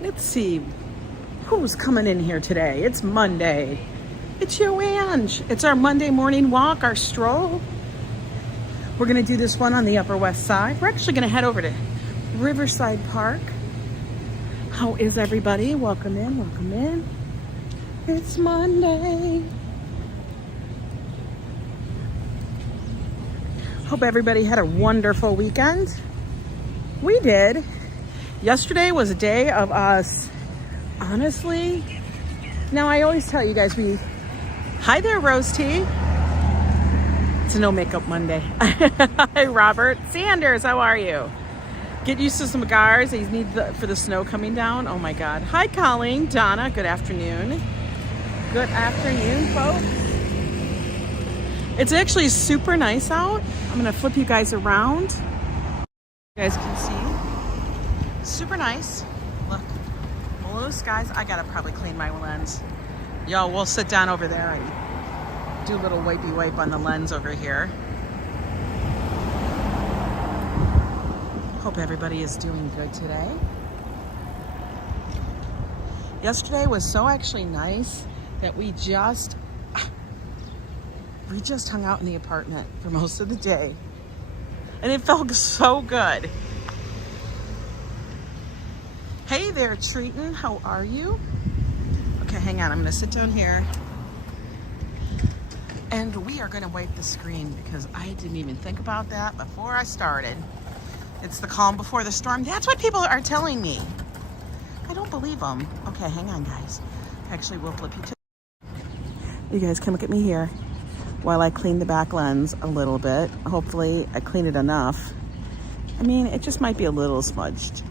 Let's see who's coming in here today. It's Monday. It's YoAngNYC. It's our Monday morning walk, our stroll. We're gonna do this one on the Upper West Side. We're actually gonna head over to Riverside Park. How is everybody? Welcome in, welcome in. It's Monday. Hope everybody had a wonderful weekend. We did. Yesterday was a day of us, honestly. Now I always tell you guys, hi there, Rose T. It's a no makeup Monday. Hi, Robert Sanders, how are you? Get used to some cigars. These need for the snow coming down. Oh my God. Hi, Colleen, Donna, good afternoon. Good afternoon, folks. It's actually super nice out. I'm gonna flip you guys around. You guys can see. Super nice. Look, blue skies. I gotta probably clean my lens. Y'all, we'll sit down over there and do a little wipey wipe on the lens over here. Hope everybody is doing good today. Yesterday was so actually nice that we just hung out in the apartment for most of the day. And it felt so good. Hey there, Treaton, how are you? Okay, hang on, I'm gonna sit down here. And we are gonna wipe the screen because I didn't even think about that before I started. It's the calm before the storm. That's what people are telling me. I don't believe them. Okay, hang on, guys. Actually, we'll flip you to. You guys can look at me here while I clean the back lens a little bit. Hopefully, I clean it enough. I mean, it just might be a little smudged.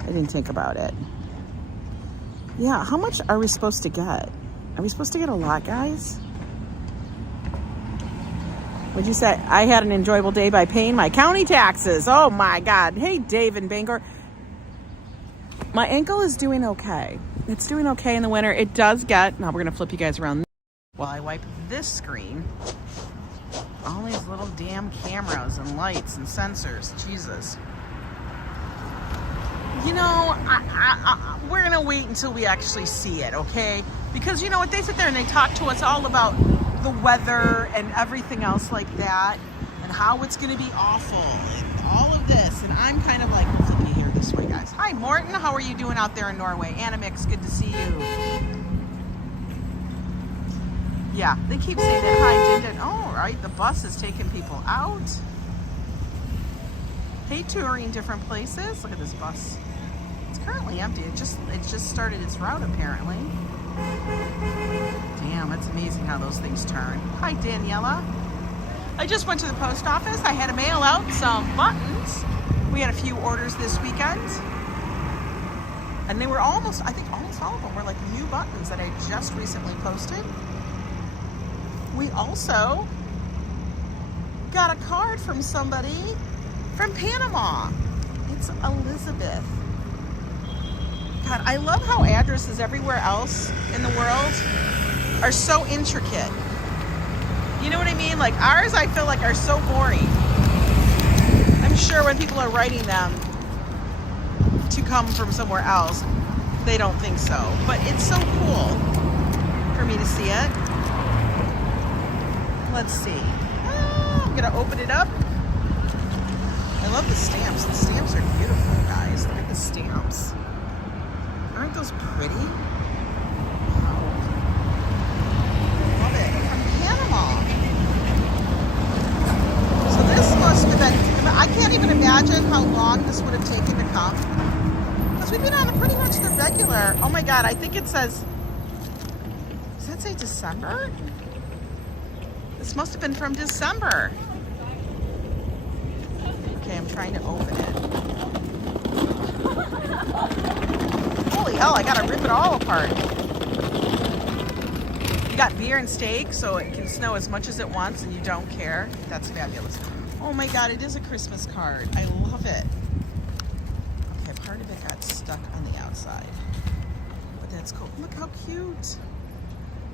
I didn't think about it. Yeah, how much are we supposed to get? Are we supposed to get a lot, guys? What'd you say? I had an enjoyable day by paying my county taxes. Oh my God. Hey, Dave in Bangor. My ankle is doing okay. It's doing okay in the winter. It does get, now we're gonna flip you guys around while I wipe this screen. All these little damn cameras and lights and sensors, Jesus. You know, we're gonna wait until we actually see it, okay? Because you know what, they sit there and they talk to us all about the weather and everything else like that, and how it's gonna be awful, and all of this, and I'm kind of like, flip you here this way, guys. Hi, Morton, how are you doing out there in Norway? Animix, good to see you. Yeah, they keep saying that, hi, Dindin. Oh, right, the bus is taking people out. Hey, touring different places. Look at this bus. It's currently empty. It just started its route apparently. Damn, it's amazing how those things turn. Hi, Daniela. I just went to the post office. I had to mail out some buttons. We had a few orders this weekend. And they were almost, I think almost all of them were like new buttons that I just recently posted. We also got a card from somebody from Panama. It's Elizabeth. God, I love how addresses everywhere else in the world are so intricate. You know what I mean? Like ours, I feel like are so boring. I'm sure when people are writing them to come from somewhere else, they don't think so. But it's so cool for me to see it. Let's see. I'm gonna open it up. I love the stamps. The stamps are beautiful, guys. Look at the stamps. Aren't those pretty? Wow. Love it. From Panama. So this must have been, I can't even imagine how long this would have taken to come. Because we've been on pretty much the regular. Oh my God, I think it says, does that say December? This must have been from December. Okay, I'm trying to open it. Holy hell, I gotta rip it all apart. You got beer and steak, so it can snow as much as it wants and you don't care. That's fabulous. Oh my God, it is a Christmas card. I love it. Okay, part of it got stuck on the outside. But that's cool. Look how cute.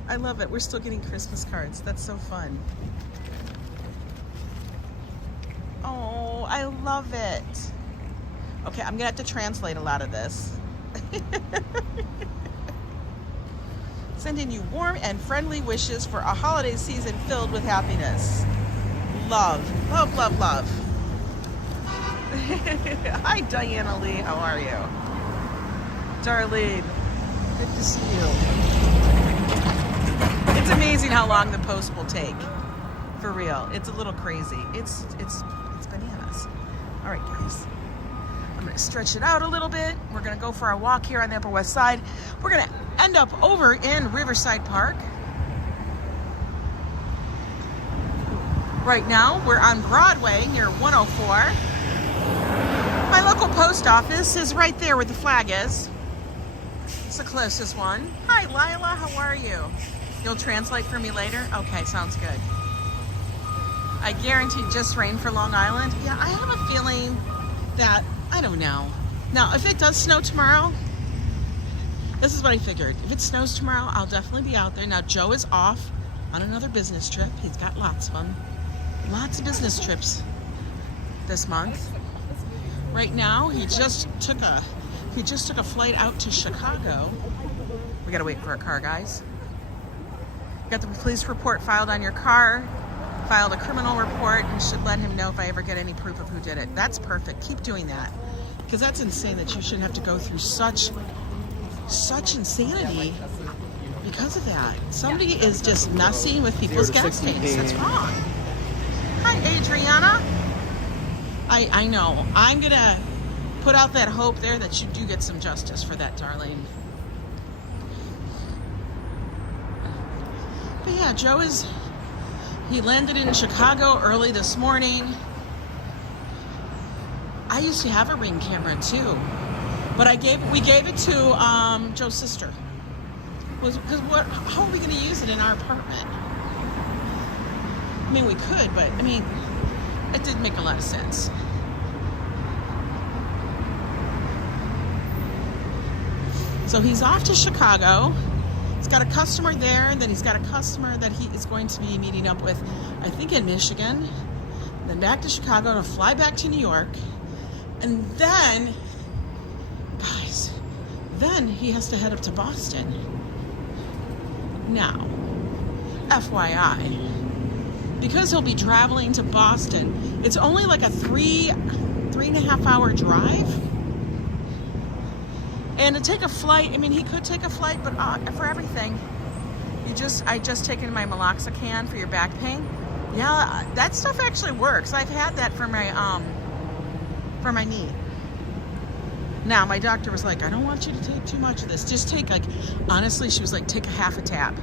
I love it. We're still getting Christmas cards. That's so fun. Oh, I love it. Okay, I'm gonna have to translate a lot of this. Sending you warm and friendly wishes for a holiday season filled with happiness. Love, love, love, love. Hi, Diana Lee. How are you? Darlene, good to see you. It's amazing how long the post will take. For real, it's a little crazy. It's bananas. All right, guys. I'm gonna stretch it out a little bit. We're gonna go for our walk here on the Upper West Side. We're gonna end up over in Riverside Park. Right now, we're on Broadway near 104. My local post office is right there where the flag is. It's the closest one. Hi, Lila, how are you? You'll translate for me later? Okay, sounds good. I guarantee just rain for Long Island. Yeah, I have a feeling that, I don't know. Now, if it does snow tomorrow, this is what I figured. If it snows tomorrow, I'll definitely be out there. Now, Joe is off on another business trip. He's got lots of them. Lots of business trips this month. Right now, he just took a flight out to Chicago. We gotta wait for a car, guys. Got the police report filed on your car. Filed a criminal report and should let him know if I ever get any proof of who did it. That's perfect. Keep doing that. Because that's insane that you should have to go through such insanity because of that. Somebody is just messing with people's gas tanks. That's wrong. Hi, Adriana. I know. I'm going to put out that hope there that you do get some justice for that, darling. But yeah, Joe is... He landed in Chicago early this morning. I used to have a Ring camera too, but we gave it to Joe's sister. Because how are we going to use it in our apartment? I mean, we could, but I mean, it didn't make a lot of sense. So he's off to Chicago. He's got a customer there, and then he's got a customer that he is going to be meeting up with, I think in Michigan, then back to Chicago to fly back to New York, and then, guys, then he has to head up to Boston. Now, FYI, because he'll be traveling to Boston, it's only like a 3.5 hour drive. And to take a flight, I mean, he could take a flight, but for everything, I just taken my meloxicam for your back pain. Yeah, that stuff actually works. I've had that for my knee. Now, my doctor was like, I don't want you to take too much of this. Just take, like, honestly, she was like, take a half a tab.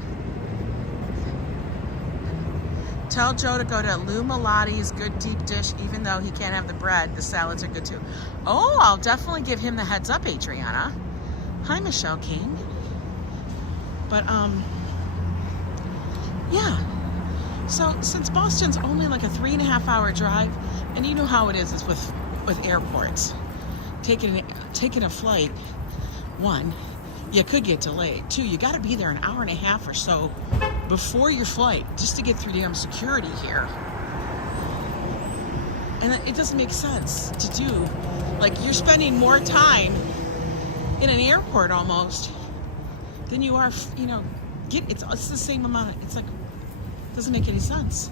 Tell Joe to go to Lou Malotti's Good Deep Dish, even though he can't have the bread. The salads are good too. Oh, I'll definitely give him the heads up, Adriana. Hi, Michelle King. But, yeah. So, since Boston's only like a 3.5 hour drive, and you know how it is with airports. Taking a flight, one, you could get delayed. Two, you got to be there an hour and a half or so before your flight just to get through damn security here. And it doesn't make sense to do. Like, you're spending more time in an airport almost than you are, you know, it's the same amount. It's like, it doesn't make any sense.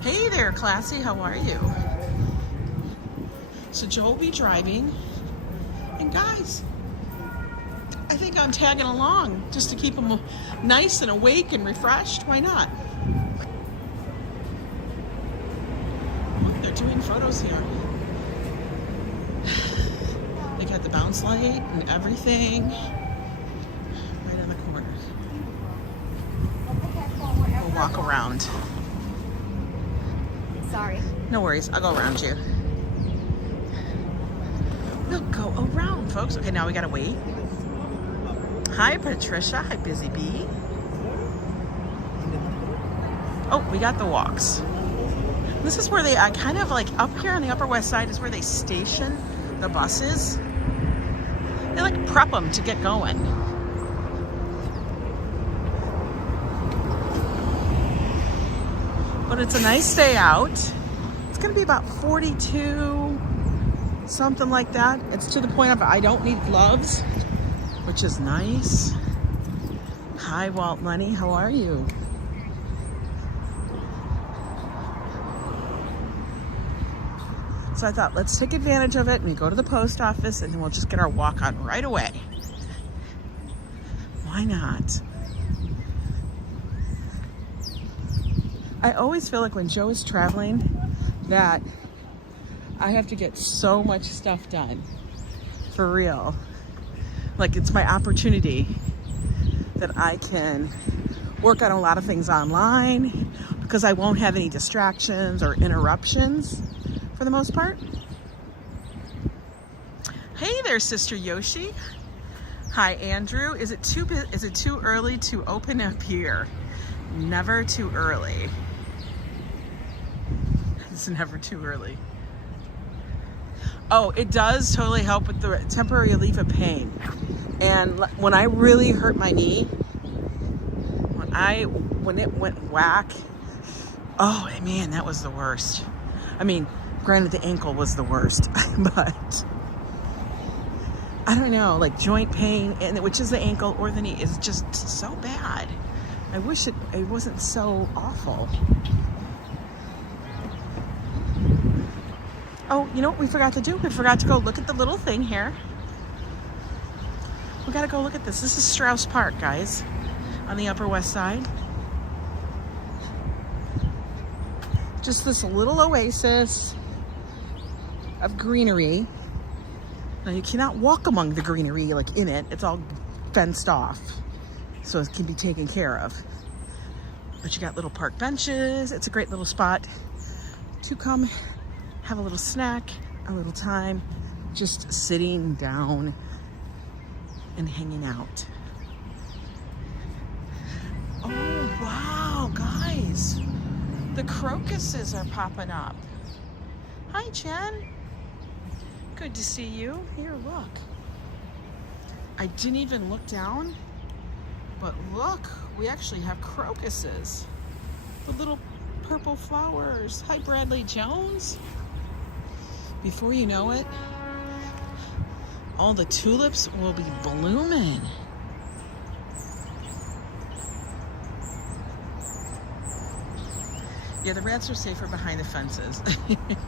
Hey there, Classy, how are you? So Joe will be driving, and guys, I think I'm tagging along just to keep him nice and awake and refreshed. Why not? Oh, they're doing photos here. They got the bounce light and everything right in the corner. We'll walk around. Sorry. No worries, I'll go around you. We'll go around, folks. Okay, now we gotta wait. Hi, Patricia. Hi, Busy Bee. Oh, we got the walks. This is where they, kind of like up here on the Upper West Side is where they station the buses. They like prep them to get going. But it's a nice day out. It's gonna be about 42, something like that. It's to the point of I don't need gloves, which is nice. Hi, Walt Money, how are you? So I thought, let's take advantage of it and we go to the post office and then we'll just get our walk on right away. Why not? I always feel like when Joe is traveling that I have to get so much stuff done. For real. Like it's my opportunity that I can work on a lot of things online because I won't have any distractions or interruptions. For the most part. Hey there, Sister Yoshi. Hi, Andrew. Is it too early to open up here? Never too early. It's never too early. Oh, it does totally help with the temporary relief of pain. And when I really hurt my knee, when it went whack, oh man, that was the worst. I mean, granted, the ankle was the worst, but I don't know, like joint pain, and which is the ankle or the knee, is just so bad. I wish it wasn't so awful. Oh, you know what we forgot to do? We forgot to go look at the little thing here. We gotta go look at this. This is Strauss Park, guys, on the Upper West Side. Just this little oasis of greenery. Now you cannot walk among the greenery like in it. It's all fenced off, so it can be taken care of. But you got little park benches. It's a great little spot to come have a little snack, a little time, just sitting down and hanging out. Oh wow, guys, the crocuses are popping up. Hi, Jen. Good to see you. Here, look. I didn't even look down, but look, we actually have crocuses. The little purple flowers. Hi, Bradley Jones. Before you know it, all the tulips will be blooming. Yeah, the rats are safer behind the fences.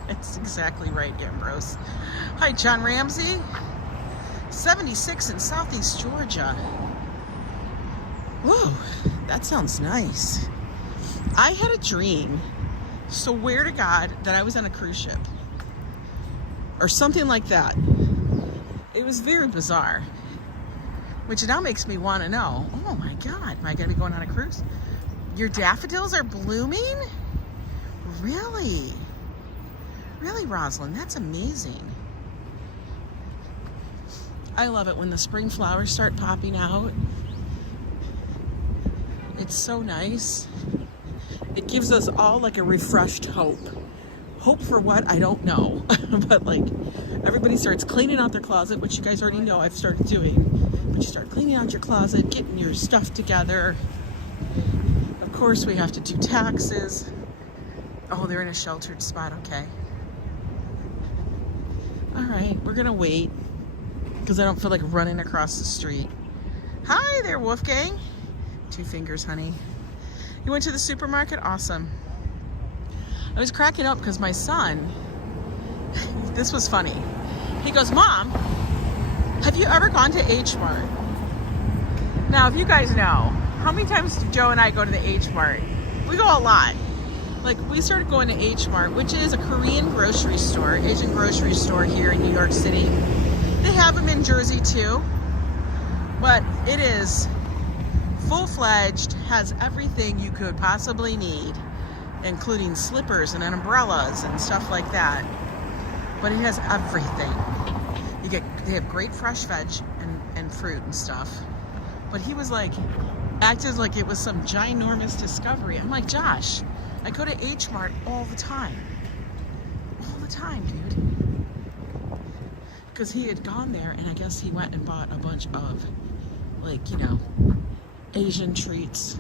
That's exactly right, Ambrose. Hi, John Ramsey. 76 in Southeast Georgia. Whoa, that sounds nice. I had a dream, swear to God, that I was on a cruise ship. Or something like that. It was very bizarre. Which now makes me want to know, oh my God, am I going to be going on a cruise? Your daffodils are blooming? Really? Really, Rosalind? That's amazing. I love it when the spring flowers start popping out. It's so nice. It gives us all like a refreshed hope. Hope for what? I don't know. But like everybody starts cleaning out their closet, which you guys already know I've started doing. But you start cleaning out your closet, getting your stuff together. Of course, we have to do taxes. Oh, they're in a sheltered spot, okay. All right, we're gonna wait because I don't feel like running across the street. Hi there, Wolfgang. 2 fingers, honey. You went to the supermarket? Awesome. I was cracking up because my son, this was funny. He goes, Mom, have you ever gone to H Mart? Now, if you guys know, how many times do Joe and I go to the H Mart? We go a lot. Like, we started going to H Mart, which is a Korean grocery store, Asian grocery store here in New York City. They have them in Jersey too, but it is full-fledged, has everything you could possibly need, including slippers and umbrellas and stuff like that. But it has everything. They have great fresh veg and fruit and stuff. But he was like, acted like it was some ginormous discovery. I'm like, Josh, I go to H Mart all the time. All the time, dude. Because he had gone there and I guess he went and bought a bunch of, like, you know, Asian treats.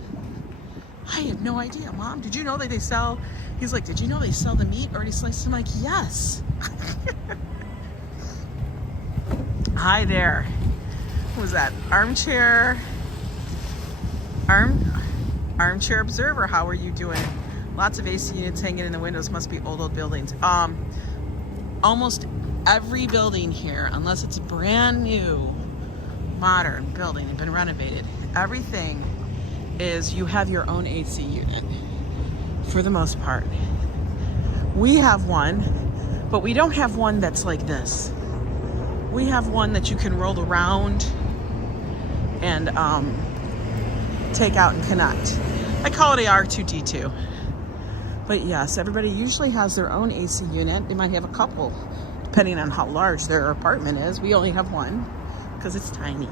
I had no idea, Mom. Did you know that they sell, he's like, did you know they sell the meat already sliced? I'm like, yes. Hi there. What was that? Armchair observer. How are you doing? Lots of AC units hanging in the windows. Must be old buildings. Almost every building here, unless it's a brand new, modern building, they've been renovated. Everything is you have your own AC unit for the most part. We have one, but we don't have one that's like this. We have one that you can roll around and take out and connect. I call it a R2D2. But yes, everybody usually has their own AC unit. They might have a couple, depending on how large their apartment is. We only have one because it's tiny.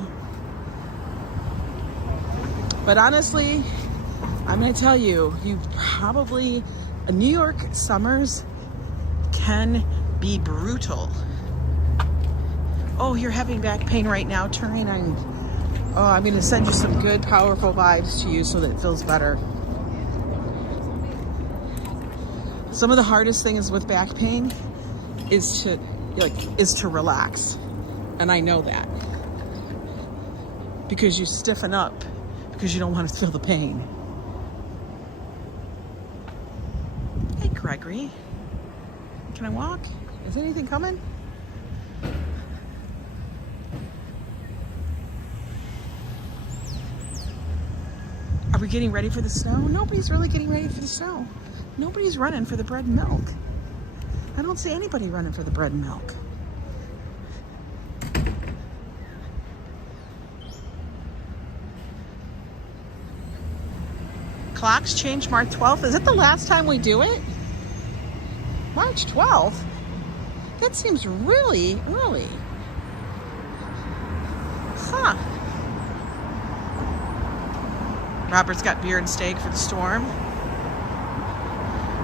But honestly, I'm gonna tell you, New York summers can be brutal. Oh, you're having back pain right now, turning on. Oh, I'm gonna send you some good, powerful vibes to you so that it feels better. Some of the hardest things with back pain is to relax. And I know that. Because you stiffen up because you don't want to feel the pain. Hey, Gregory. Can I walk? Is anything coming? Are we getting ready for the snow? Nobody's really getting ready for the snow. Nobody's running for the bread and milk. I don't see anybody running for the bread and milk. Clocks change March 12th. Is it the last time we do it? March 12th? That seems really early. Huh. Robert's got beer and steak for the storm.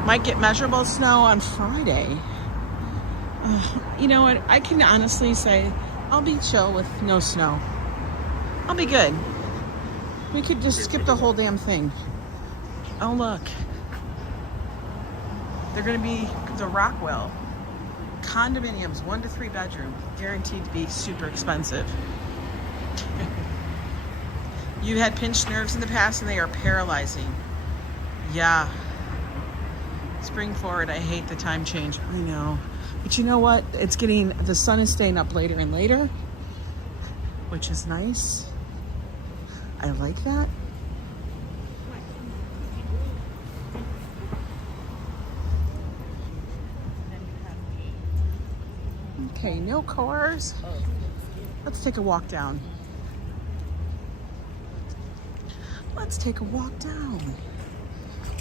Might get measurable snow on Friday. You know what? I can honestly say I'll be chill with no snow. I'll be good. We could just skip the whole damn thing. Oh, look. They're going to be the Rockwell condominiums, 1 to 3 bedroom, guaranteed to be super expensive. You had pinched nerves in the past and they are paralyzing. Yeah. Spring forward, I hate the time change. I know. But you know what? The sun is staying up later and later, which is nice. I like that. Okay, no cars. Let's take a walk down. Let's take a walk down.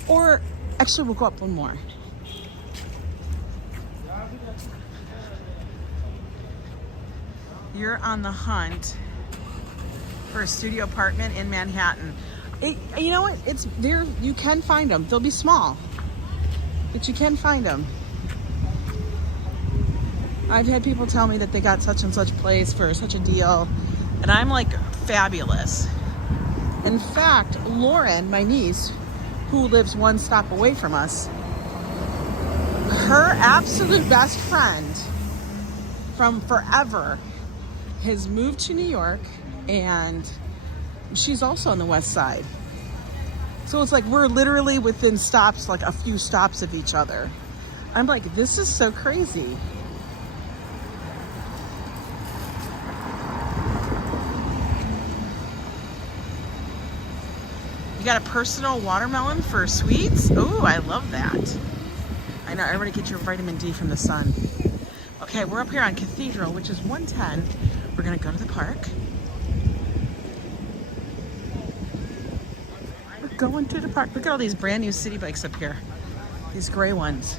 Or actually, we'll go up one more. You're on the hunt for a studio apartment in Manhattan. You know what? It's there. You can find them. They'll be small, but you can find them. I've had people tell me that they got such and such place for such a deal, and I'm like, fabulous. In fact, Lauren, my niece, who lives one stop away from us, her absolute best friend from forever has moved to New York, and she's also on the west side. So it's like we're literally within stops, like a few stops of each other. I'm like, this is so crazy. You got a personal watermelon for sweets? Oh, I love that. I know, everybody get your vitamin D from the sun. Okay, we're up here on Cathedral, which is 110. We're gonna go to the park. We're going to the park. Look at all these brand new city bikes up here. These gray ones.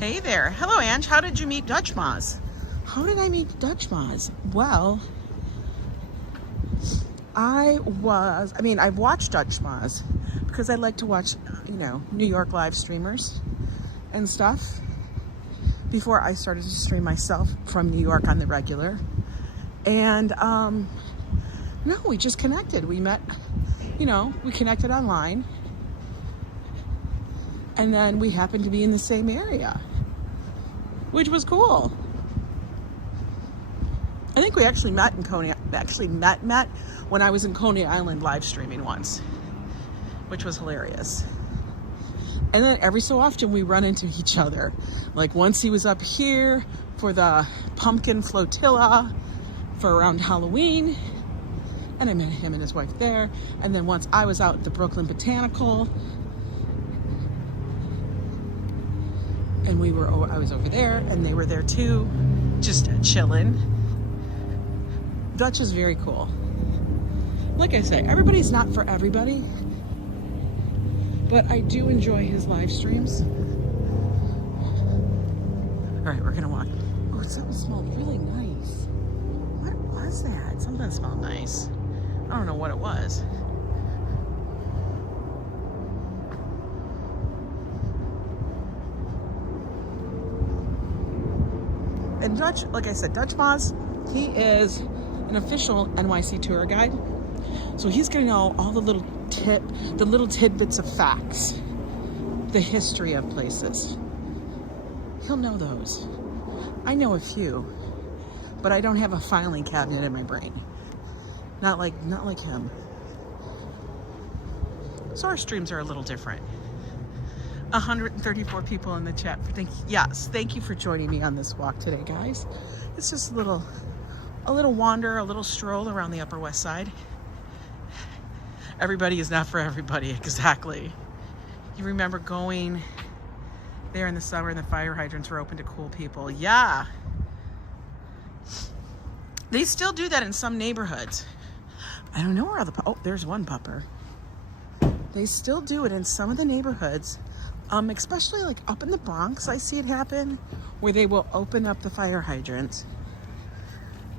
Hey there. Hello, Ange. How did you meet Dutch Moz? How did I meet Dutch Moz? Well, I've watched Dutch Moz because I like to watch, New York live streamers and stuff before I started to stream myself from New York on the regular. And, no, we just connected. We met, we connected online. And then we happened to be in the same area, which was cool. I think we actually met in Coney, met when I was in Coney Island live streaming once, which was hilarious. And then every so often we run into each other. Like once he was up here for the pumpkin flotilla for around Halloween, and I met him and his wife there. And then once I was out at the Brooklyn Botanical, and I was over there and they were there too, just chilling. Dutch is very cool. Like I say, everybody's not for everybody, but I do enjoy his live streams. All right, we're gonna walk. Oh, something smelled really nice. What was that? Something smelled nice. I don't know what it was. And Dutch, like I said, Dutch Moz, he is an official NYC tour guide. So he's gonna know all the little tidbits of facts, the history of places. He'll know those. I know a few, but I don't have a filing cabinet in my brain. Not like him. So our streams are a little different. 134 people in the chat. Thank you for joining me on this walk today, guys. It's just a little wander, a little stroll around the Upper West Side. Everybody is not for everybody, exactly. You remember going there in the summer and the fire hydrants were open to cool people. Yeah. They still do that in some neighborhoods. I don't know where all oh, there's one pupper. They still do it in some of the neighborhoods. Especially like up in the Bronx, I see it happen, where they will open up the fire hydrants,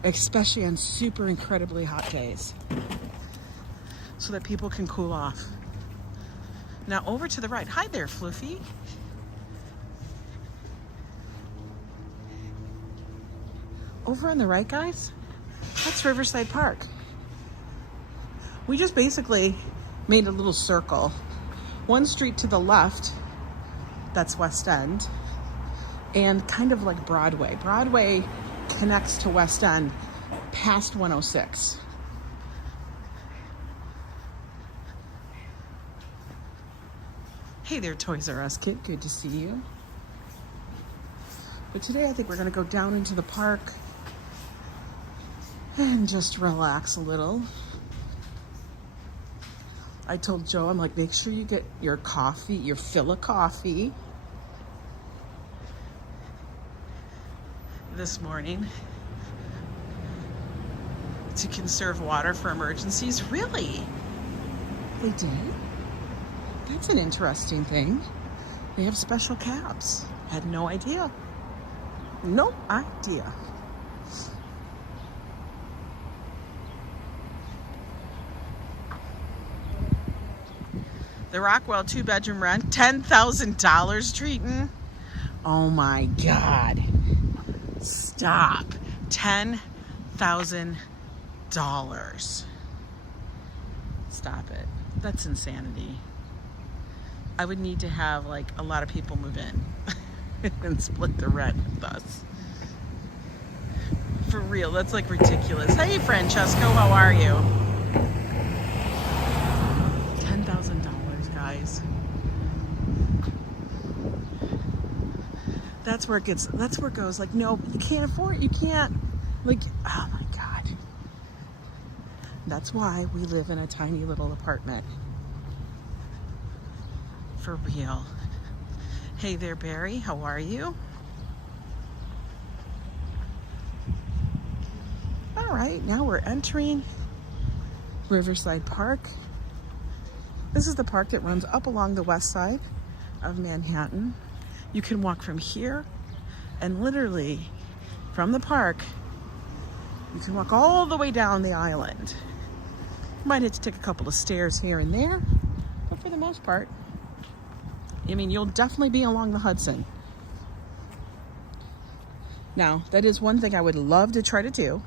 especially on super incredibly hot days, so that people can cool off. Now over to the right. Hi there, Floofy. Over on the right, guys, that's Riverside Park. We just basically made a little circle. One street to the left, that's West End, and kind of like Broadway. Broadway connects to West End past 106. Hey there, Toys R Us kid, good to see you. But today I think we're gonna go down into the park and just relax a little. I told Joe, I'm like, make sure you get your coffee, your fill of coffee this morning to conserve water for emergencies. Really? They did? That's an interesting thing. They have special cabs. Had no idea. No idea. The Rockwell 2-bedroom rent, $10,000, Treaton. Oh my God. Stop. $10,000. Stop it. That's insanity. I would need to have like a lot of people move in and split the rent with us. For real, that's like ridiculous. Hey Francesco, how are you? $10,000, guys. That's where it gets, that's where it goes. Like, no, you can't afford it. You can't, like, oh my God. That's why we live in a tiny little apartment. For real. Hey there, Barry. How are you? All right, now we're entering Riverside Park. This is the park that runs up along the west side of Manhattan. You can walk from here, and literally from the park, you can walk all the way down the island. You might have to take a couple of stairs here and there, but for the most part, I mean, you'll definitely be along the Hudson. Now, that is one thing I would love to try to do.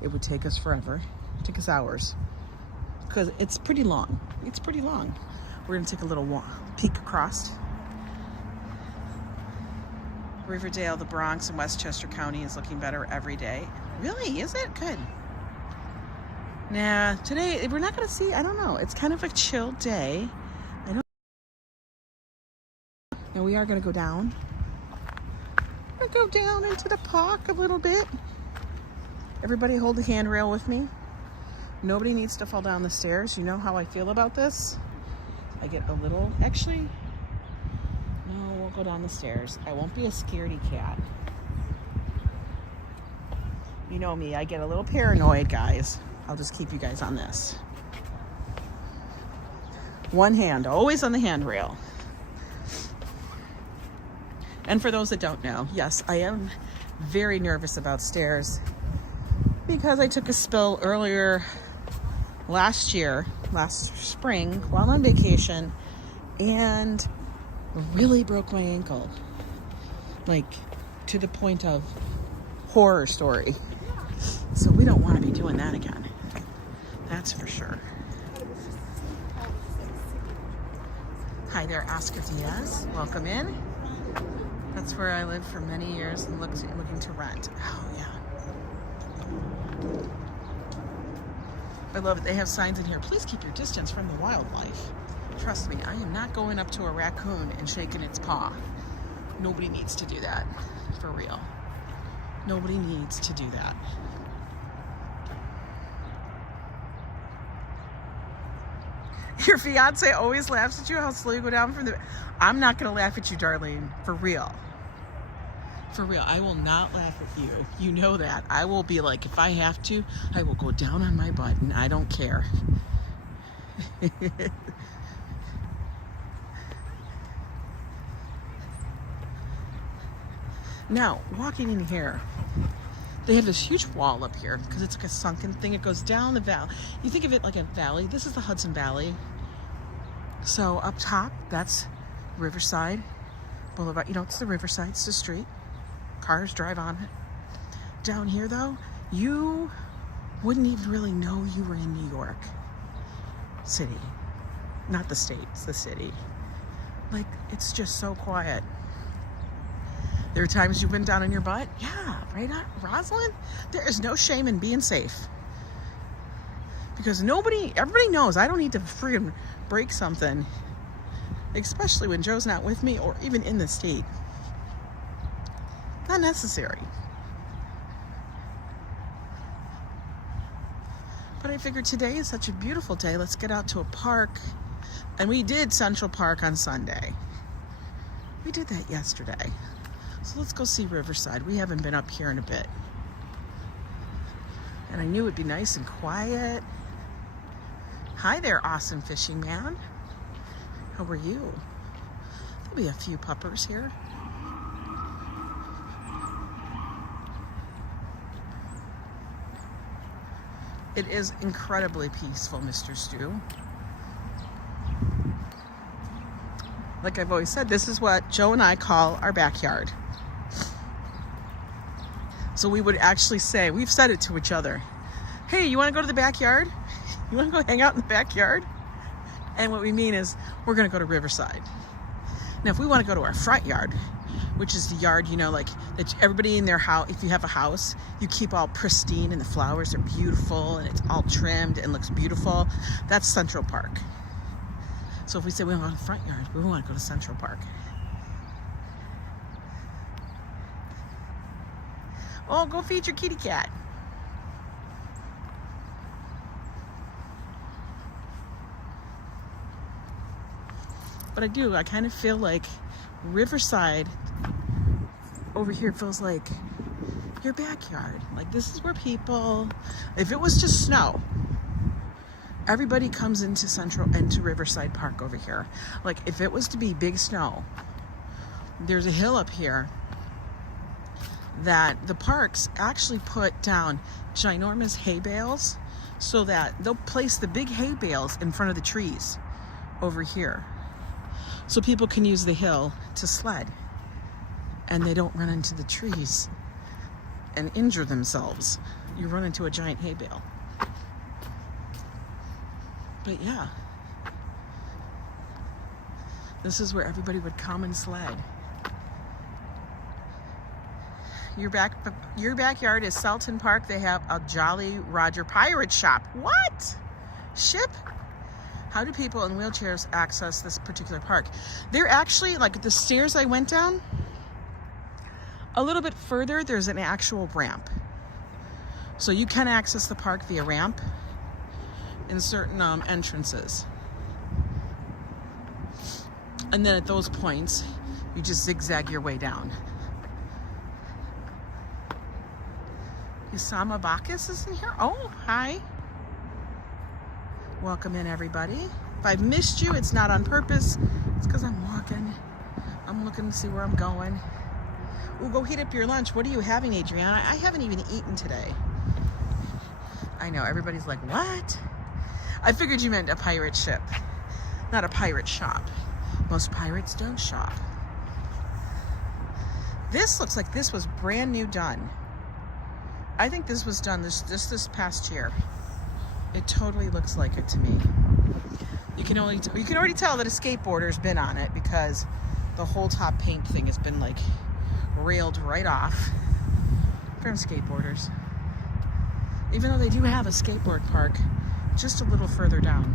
It would take us forever. It'd take us hours. Because it's pretty long. It's pretty long. We're going to take a little peek across. Riverdale, the Bronx, and Westchester County is looking better every day. Really? Is it? Good. Nah, today we're not going to see, I don't know. It's kind of a chill day. Now we are going to go down. We're going to go down into the park a little bit. Everybody hold the handrail with me. Nobody needs to fall down the stairs. You know how I feel about this. I get a little, actually, no, we'll go down the stairs. I won't be a scaredy cat. You know me, I get a little paranoid, guys. I'll just keep you guys on this. One hand, always on the handrail. And for those that don't know, yes, I am very nervous about stairs because I took a spill earlier last spring, while on vacation, and really broke my ankle. Like, to the point of horror story. So we don't want to be doing that again. That's for sure. Hi there, Oscar Diaz. Welcome in. That's where I lived for many years and looking to rent. Oh, yeah. I love it. They have signs in here. Please keep your distance from the wildlife. Trust me, I am not going up to a raccoon and shaking its paw. Nobody needs to do that. For real. Nobody needs to do that. Your fiance always laughs at you how slow you go down from the... I'm not going to laugh at you, Darlene. For real. For real. I will not laugh at you. You know that. I will be like, if I have to, I will go down on my butt and I don't care. Now, walking in here, they have this huge wall up here because it's like a sunken thing. It goes down the valley. You think of it like a valley. This is the Hudson Valley. So up top, that's Riverside Boulevard. You know, it's the Riverside. It's the street. Cars drive on it. Down here, though, you wouldn't even really know you were in New York City. Not the state, it's the city. Like, it's just so quiet. There are times you've been down on your butt. Yeah, right on Rosalind. There is no shame in being safe. Because everybody knows I don't need to freaking break something. Especially when Joe's not with me or even in the state. Not necessary. But I figured today is such a beautiful day. Let's get out to a park. And we did Central Park on Sunday. We did that yesterday. So let's go see Riverside. We haven't been up here in a bit. And I knew it'd be nice and quiet. Hi there, awesome fishing man. How are you? There'll be a few puppers here. It is incredibly peaceful, Mr. Stu. Like I've always said, this is what Joe and I call our backyard. So we would actually say, we've said it to each other, hey, you want to go to the backyard? You want to go hang out in the backyard? And what we mean is, we're going to go to Riverside. Now, if we want to go to our front yard, which is the yard, you know, like that everybody in their house, if you have a house, you keep all pristine and the flowers are beautiful and it's all trimmed and looks beautiful. That's Central Park. So if we say we want a front yard, we want to go to Central Park. Oh, go feed your kitty cat. But I kind of feel like Riverside over here feels like your backyard. Like, this is where people, if it was just snow, everybody comes into Riverside Park over here. Like, if it was to be big snow, there's a hill up here that the parks actually put down ginormous hay bales so that they'll place the big hay bales in front of the trees over here. So people can use the hill to sled and they don't run into the trees and injure themselves. You run into a giant hay bale. But yeah, this is where everybody would come and sled. Your backyard is Sultan Park. They have a Jolly Roger pirate shop. What? Ship? How do people in wheelchairs access this particular park? They're actually, like the stairs I went down, a little bit further, there's an actual ramp. So you can access the park via ramp in certain entrances. And then at those points, you just zigzag your way down. Usama Bacchus is in here. Oh, hi. Welcome in, everybody. If I've missed you, it's not on purpose. It's because I'm walking. I'm looking to see where I'm going. Ooh, go heat up your lunch. What are you having, Adriana? I haven't even eaten today. I know, everybody's like, what? I figured you meant a pirate ship, not a pirate shop. Most pirates don't shop. This looks like this was brand new done. I think this was done this past year. It totally looks like it to me. You can already tell that a skateboarder's been on it because the whole top paint thing has been like railed right off from skateboarders. Even though they do have a skateboard park just a little further down.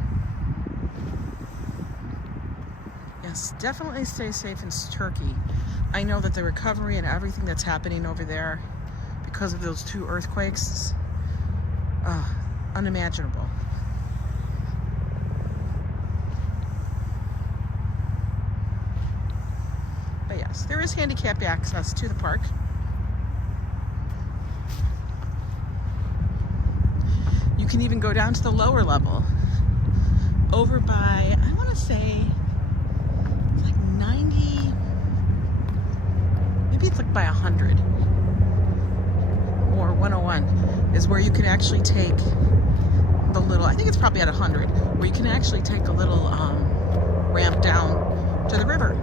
Yes, definitely stay safe in Turkey. I know that the recovery and everything that's happening over there because of those 2 earthquakes is unimaginable. But yes, there is handicapped access to the park. You can even go down to the lower level, over by, I want to say, like 90, maybe it's like by 100, or 101, is where you can actually take the little, I think it's probably at 100, where you can actually take a little ramp down to the river.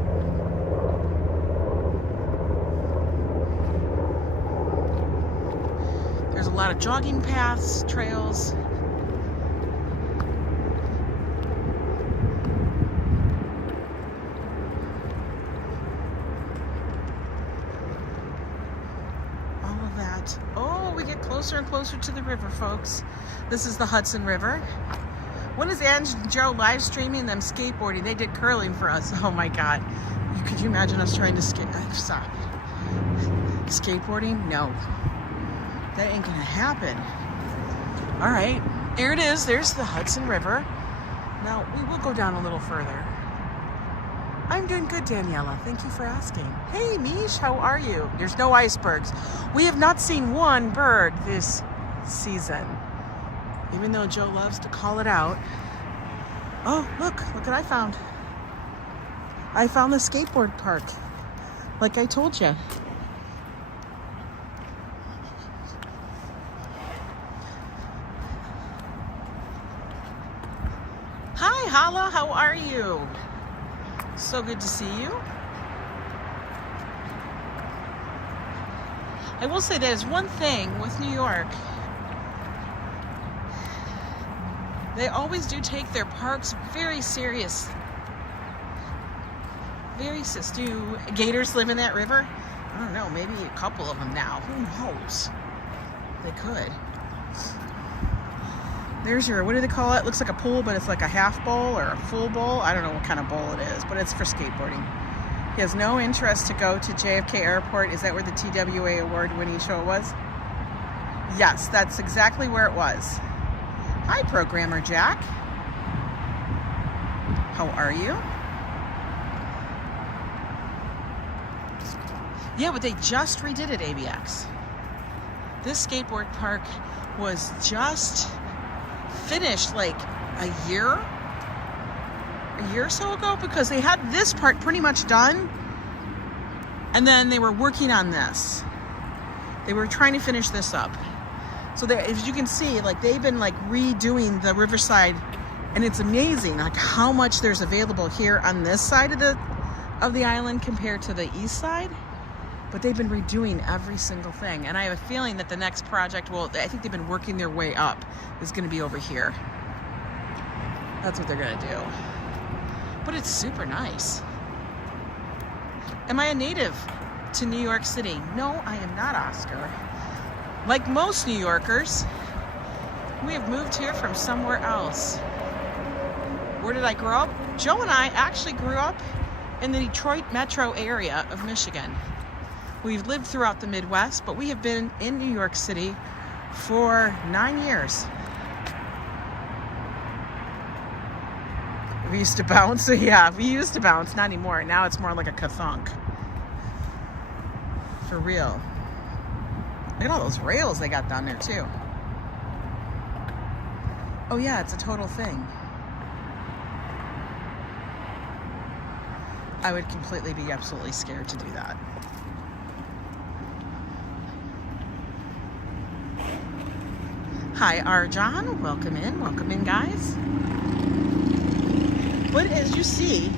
There's a lot of jogging paths, trails. All of that. Oh, we get closer and closer to the river, folks. This is the Hudson River. When is Ange and Joe live streaming them skateboarding? They did curling for us. Oh my God. Could you imagine us trying to stop. Skateboarding? No. That ain't gonna happen. All right, there it is. There's the Hudson River. Now, we will go down a little further. I'm doing good, Daniela. Thank you for asking. Hey, Mish, how are you? There's no icebergs. We have not seen one berg this season, even though Joe loves to call it out. Oh, look what I found. I found the skateboard park, like I told you. Hi, Hala, how are you? So good to see you. I will say there's one thing with New York. They always do take their parks very serious. Very serious. Do gators live in that river? I don't know, maybe a couple of them now. Who knows? They could. There's your, what do they call it? Looks like a pool, but it's like a half bowl or a full bowl. I don't know what kind of bowl it is, but it's for skateboarding. He has no interest to go to JFK Airport. Is that where the TWA award-winning show was? Yes, that's exactly where it was. Hi, Programmer Jack. How are you? Yeah, but they just redid it, ABX. This skateboard park was just finished like a year or so ago, because they had this part pretty much done and then they were working on this. They were trying to finish this up. So as you can see, like they've been like redoing the Riverside, and it's amazing like how much there's available here on this side of the island compared to the east side. But they've been redoing every single thing. And I have a feeling that the next project, well, I think they've been working their way up, is gonna be over here. That's what they're gonna do. But it's super nice. Am I a native? to New York City. No, I am not Oscar. Like most New Yorkers, we have moved here from somewhere else. Where did I grow up? Joe and I actually grew up in the Detroit metro area of Michigan. We've lived throughout the Midwest, but we have been in New York City for 9 years. We used to bounce. Yeah, we used to bounce. Not anymore. Now it's more like a kathunk. For real. Look at all those rails they got down there too. Oh yeah, it's a total thing. I would completely be absolutely scared to do that. Hi, Arjan. Welcome in, guys. But as you see,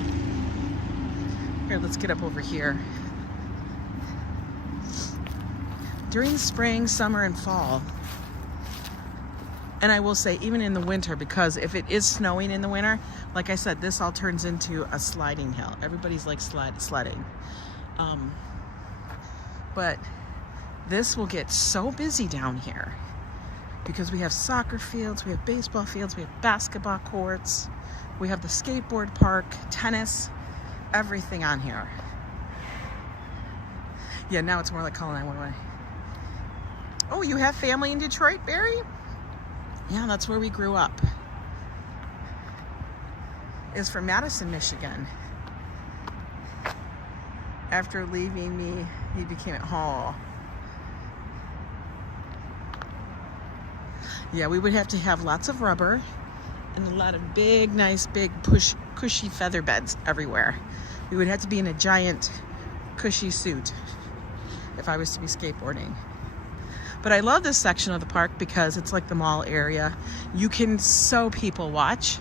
here, let's get up over here. During spring, summer, and fall, and I will say even in the winter, because if it is snowing in the winter, like I said, this all turns into a sliding hill. Everybody's like sledding. But this will get so busy down here because we have soccer fields, we have baseball fields, we have basketball courts, we have the skateboard park, tennis, everything on here. Yeah, now it's more like calling 911. Oh, you have family in Detroit, Barry? Yeah, that's where we grew up. Is from Madison, Michigan. After leaving me, he became at home. Yeah, we would have to have lots of rubber and a lot of big, nice, big, cushy feather beds everywhere. We would have to be in a giant, cushy suit if I was to be skateboarding. But I love this section of the park because it's like the mall area. You can people watch.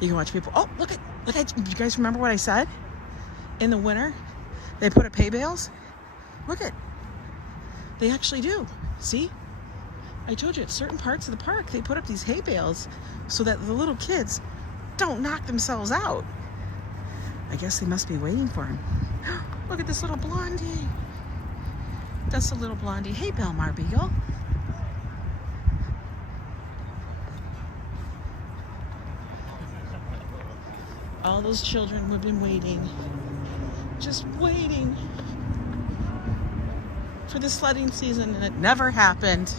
You can watch people. Oh, look at, you guys remember what I said? In the winter, they put up hay bales. Look at, they actually do. See? I told you, at certain parts of the park, they put up these hay bales so that the little kids don't knock themselves out. I guess they must be waiting for him. Look at this little blondie. That's a little blondie. Hey, Belmar Beagle. All those children who have been waiting, just waiting for the sledding season, and it never happened.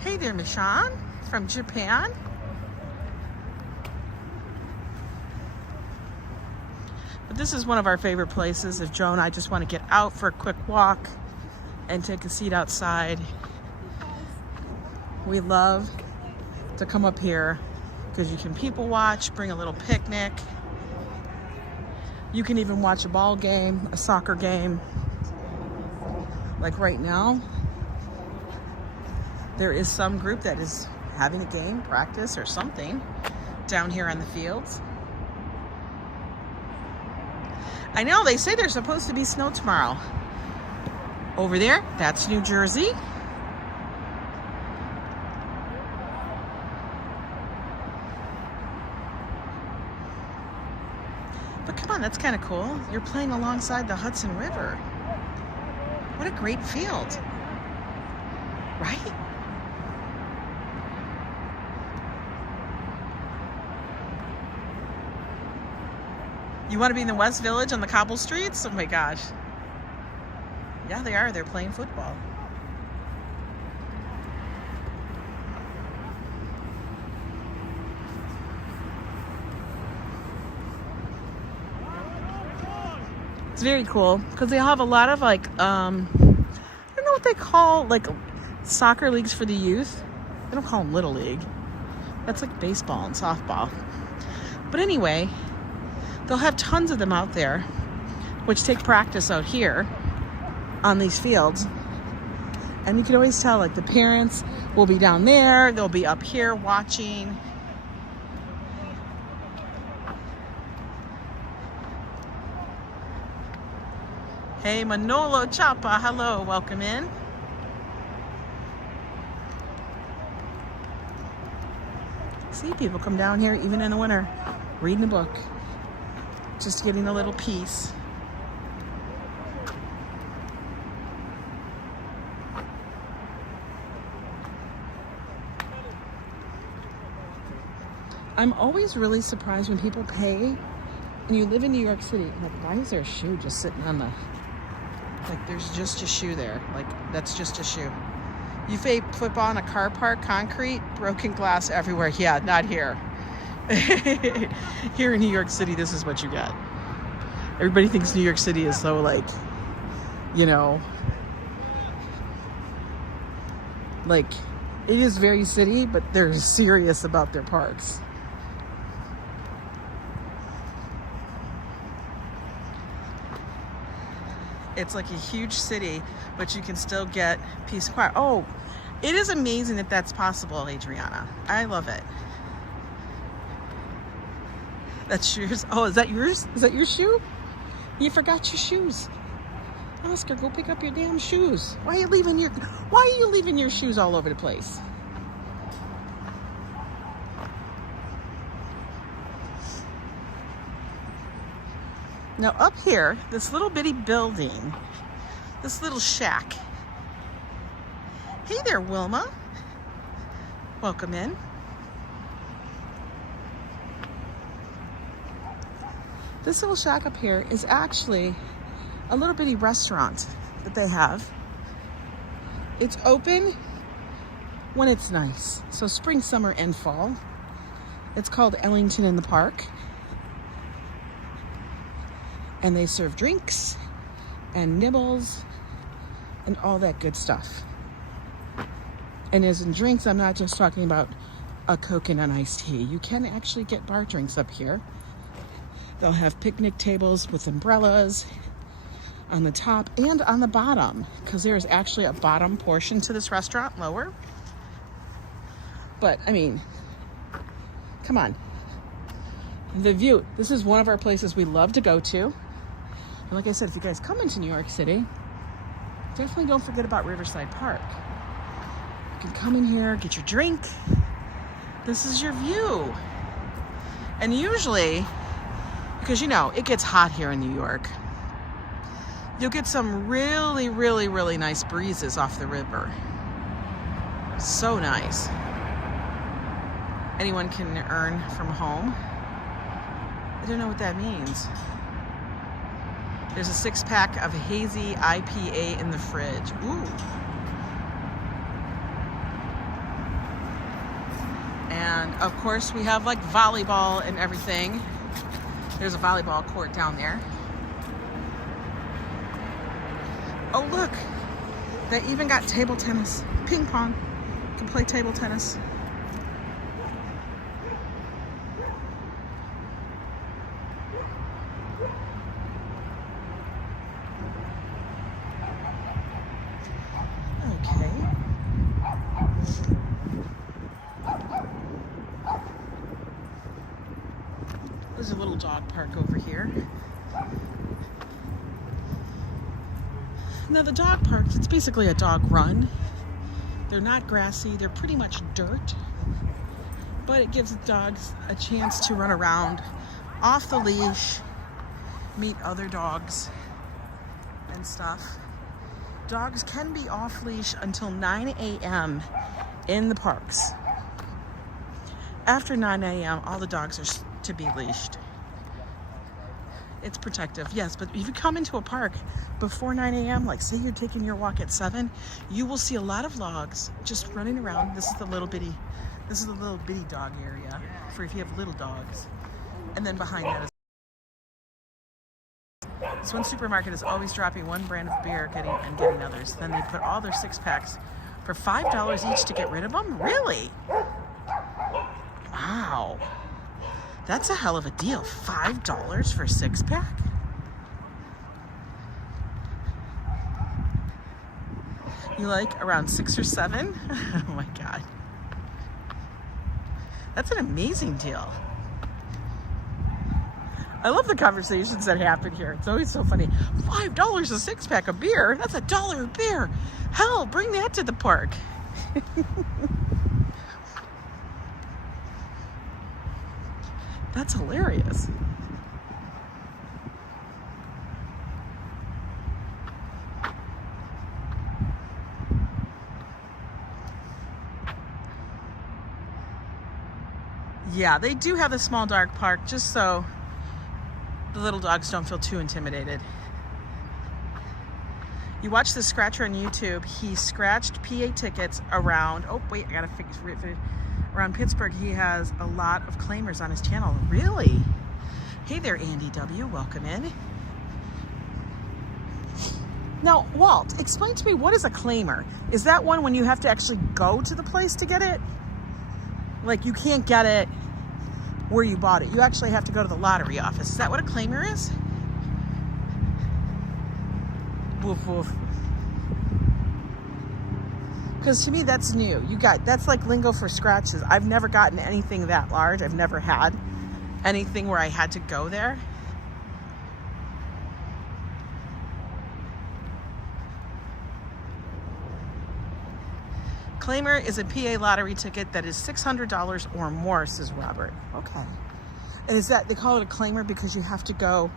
Hey there, Mishan from Japan. But this is one of our favorite places if Joe and I just want to get out for a quick walk and take a seat outside. We love to come up here because you can people watch, bring a little picnic. You can even watch a ball game, a soccer game. Like right now, there is some group that is having a game, practice or something down here on the fields. I know, they say there's supposed to be snow tomorrow. Over there, that's New Jersey. But come on, that's kind of cool. You're playing alongside the Hudson River. What a great field, right? You want to be in the West Village on the cobble streets? Oh my gosh. Yeah, they are. They're playing football. It's very cool because they have a lot of like, I don't know what they call like soccer leagues for the youth. They don't call them Little League. That's like baseball and softball. But anyway, they'll have tons of them out there, which take practice out here on these fields. And you can always tell, like, the parents will be down there, they'll be up here watching. Hey, Manolo Chapa, hello, welcome in. See, people come down here even in the winter. reading a book, just getting a little peace. I'm always really surprised when people pay and you live in New York City. Like, why is there a shoe just sitting on the, like, there's just a shoe there. Like, that's just a shoe. You pay football on a car park, concrete, broken glass everywhere. Yeah, not here. Here in New York City, this is what you get. Everybody thinks New York City is so, like, you know, like, it is very city, but they're serious about their parks. It's like a huge city, but you can still get peace and quiet. Oh, it is amazing that that's possible, Adriana. I love it. That's yours. Oh, is that yours? Is that your shoe? You forgot your shoes. Oscar, go pick up your damn shoes. Why are you leaving your shoes all over the place? Now up here, this little bitty building, this little shack. Hey there, Wilma. Welcome in. This little shack up here is actually a little bitty restaurant that they have. It's open when it's nice. So spring, summer, and fall. It's called Ellington in the Park. And they serve drinks and nibbles and all that good stuff. And as in drinks, I'm not just talking about a Coke and an iced tea. You can actually get bar drinks up here. They'll have picnic tables with umbrellas on the top and on the bottom, because there's actually a bottom portion to this restaurant, lower. But I mean, come on. The view. This is one of our places we love to go to. And like I said, if you guys come into New York City, definitely don't forget about Riverside Park. You can come in here, get your drink. This is your view. And usually, because you know, it gets hot here in New York, you'll get some really, really, really nice breezes off the river. So nice. Anyone can earn from home. I don't know what that means. There's a 6-pack of hazy IPA in the fridge. Ooh. And of course we have like volleyball and everything. There's a volleyball court down there. Oh look, they even got table tennis, ping pong. You can play table tennis. There's a little dog park over here. Now the dog parks, it's basically a dog run. They're not grassy, they're pretty much dirt. But it gives dogs a chance to run around off the leash, meet other dogs and stuff. Dogs can be off leash until 9 a.m. in the parks. After 9 a.m., all the dogs are to be leashed. It's protective, yes, but if you come into a park before 9 a.m., like say you're taking your walk at 7, you will see a lot of dogs just running around. This is the little bitty dog area for if you have little dogs. And then behind that is this one supermarket is always dropping one brand of beer and getting others. Then they put all their 6-packs for $5 each to get rid of them? Really? Wow. That's a hell of a deal. $5 for a 6-pack? You like around 6 or 7? Oh my God. That's an amazing deal. I love the conversations that happen here. It's always so funny. $5 a 6-pack of beer? That's $1 a beer. Hell, bring that to the park. That's hilarious. Yeah, they do have a small dog park just so the little dogs don't feel too intimidated. You watch the scratcher on YouTube, he scratched PA tickets around, oh wait, I gotta fix it. Around Pittsburgh. He has a lot of claimers on his channel. Really? Hey there, Andy W. Welcome in. Now, Walt, explain to me, what is a claimer? Is that one when you have to actually go to the place to get it? Like you can't get it where you bought it. You actually have to go to the lottery office. Is that what a claimer is? Woof woof. Because to me, that's new. That's like lingo for scratches. I've never gotten anything that large. I've never had anything where I had to go there. Claimer is a PA lottery ticket that is $600 or more, says Robert. Okay. And is that, they call it a claimer because you have to go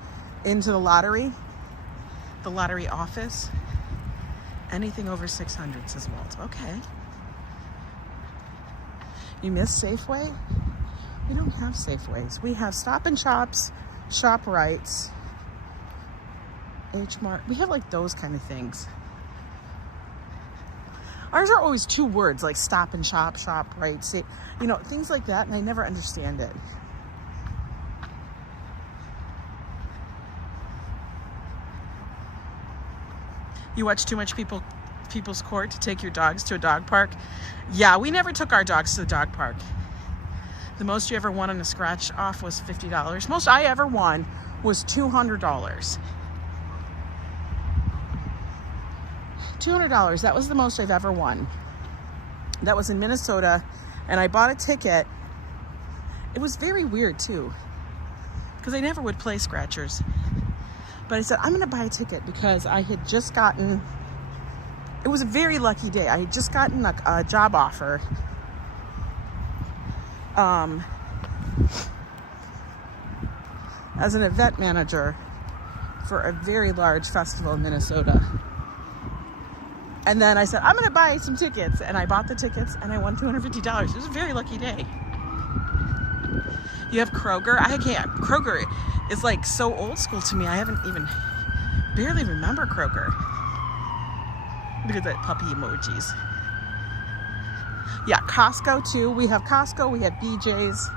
into the lottery office? Anything over 600, says Walt. Okay. You miss Safeway? We don't have Safeways. We have Stop and Shops, ShopRites, H-Mart. We have like those kind of things. Ours are always two words, like Stop and Shop, ShopRites, you know, things like that, and I never understand it. You watch too much People's Court to take your dogs to a dog park? Yeah, we never took our dogs to the dog park. The most you ever won on a scratch off was $50. Most I ever won was $200. $200, that was the most I've ever won. That was in Minnesota, and I bought a ticket. It was very weird too, because I never would play scratchers. But I said, I'm gonna buy a ticket because I had just gotten, it was a very lucky day. I had just gotten a job offer. As an event manager for a very large festival in Minnesota. And then I said, I'm gonna buy some tickets. And I bought the tickets and I won $250. It was a very lucky day. You have Kroger? I can't. Kroger is like so old school to me. I haven't even barely remember Kroger. Look at that puppy emojis. Yeah, Costco too. We have Costco, we have BJ's.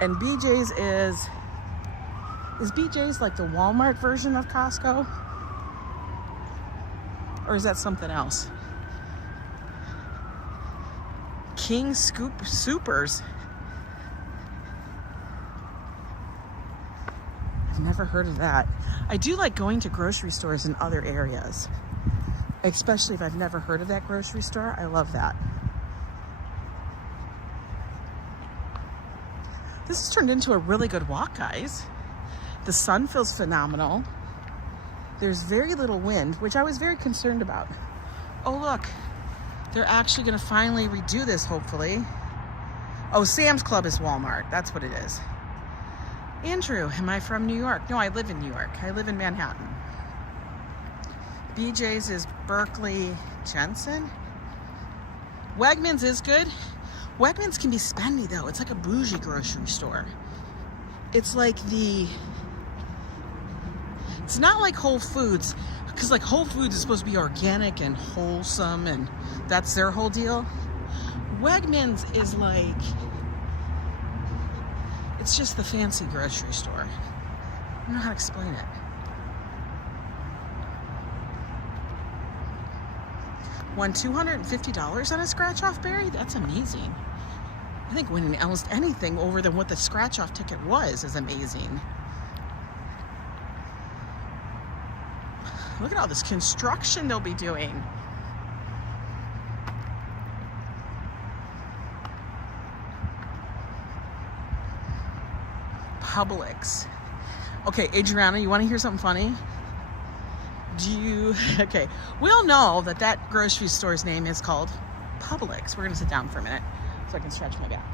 And BJ's is BJ's like the Walmart version of Costco? Or is that something else? King Supers. I've never heard of that. I do like going to grocery stores in other areas, especially if I've never heard of that grocery store. I love that. This has turned into a really good walk, guys. The sun feels phenomenal. There's very little wind, which I was very concerned about. Oh, look, they're actually gonna finally redo this, hopefully. Oh, Sam's Club is Walmart. That's what it is. Andrew, am I from New York? No, I live in New York. I live in Manhattan. BJ's is Berkeley Jensen. Wegmans is good. Wegmans can be spendy though. It's like a bougie grocery store. It's like it's not like Whole Foods, because like Whole Foods is supposed to be organic and wholesome and that's their whole deal. Wegmans is like, it's just the fancy grocery store. I don't know how to explain it. Won $250 on a scratch-off, Barry? That's amazing. I think winning almost anything over than what the scratch-off ticket was is amazing. Look at all this construction they'll be doing. Publix. Okay, Adriana, you want to hear something funny? Okay, we all know that grocery store's name is called Publix. We're going to sit down for a minute so I can stretch my back.